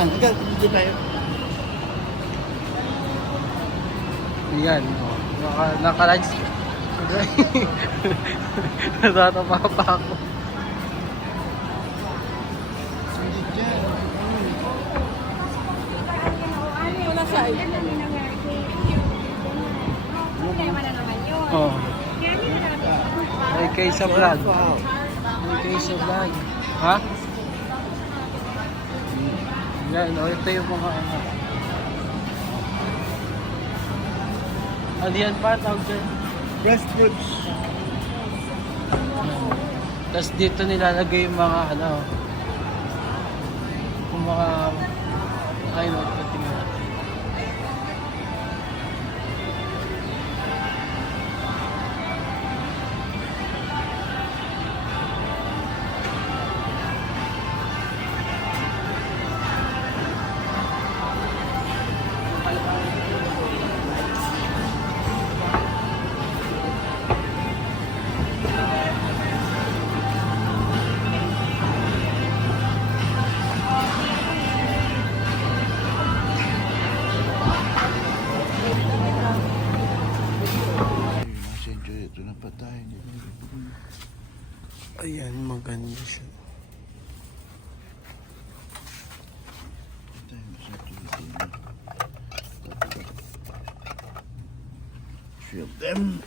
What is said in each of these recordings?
Saan? Hindi pa yun. Yan, naka-lunch. Natatawa pa ako. Wala sa ay. Oh. May kayo sa vlog. May kayo sa vlog. Ha? Yan, ito yung mga ano. Ano yan pa? Tawag dyan? Breast fruits. Tapos dito nilalagay yung mga ano. Yung mga ayun, patingin natin. Ito na pa tayo. Ayan, maganda siya. Three of them.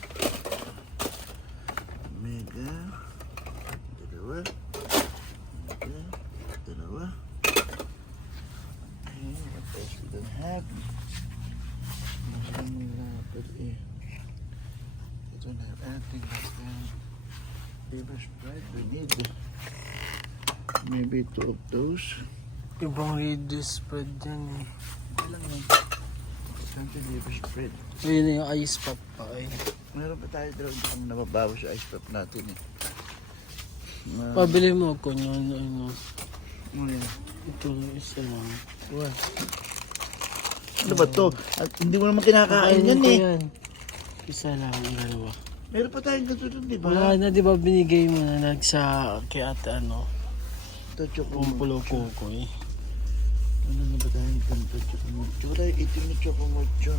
Mega. Dalawa. Mega. Dalawa. Okay, what else we don't have? But we don't have anything like that. Paper spread. We need maybe 2 of those. Ibang radio spread yan eh. Ilang yun? Something paper spread. Ayun yung ice pop pa eh. Meron pa tayo doon ang nababawas sa ice pop natin eh. Pabili mo ako nyo, ano. Ano yan? Ito yung isa lang. What? Ano ba to? At hindi mo naman kinakain yan ko eh. yan. Isa lang, dalawa. Meron pa tayong ganito doon, di ba? Wala na, di ba binigay mo na nagsa kay ate ano, Ito, pumpulo ko eh. Ano na ba tayong ganito? Choco tayo itim na choco mocho.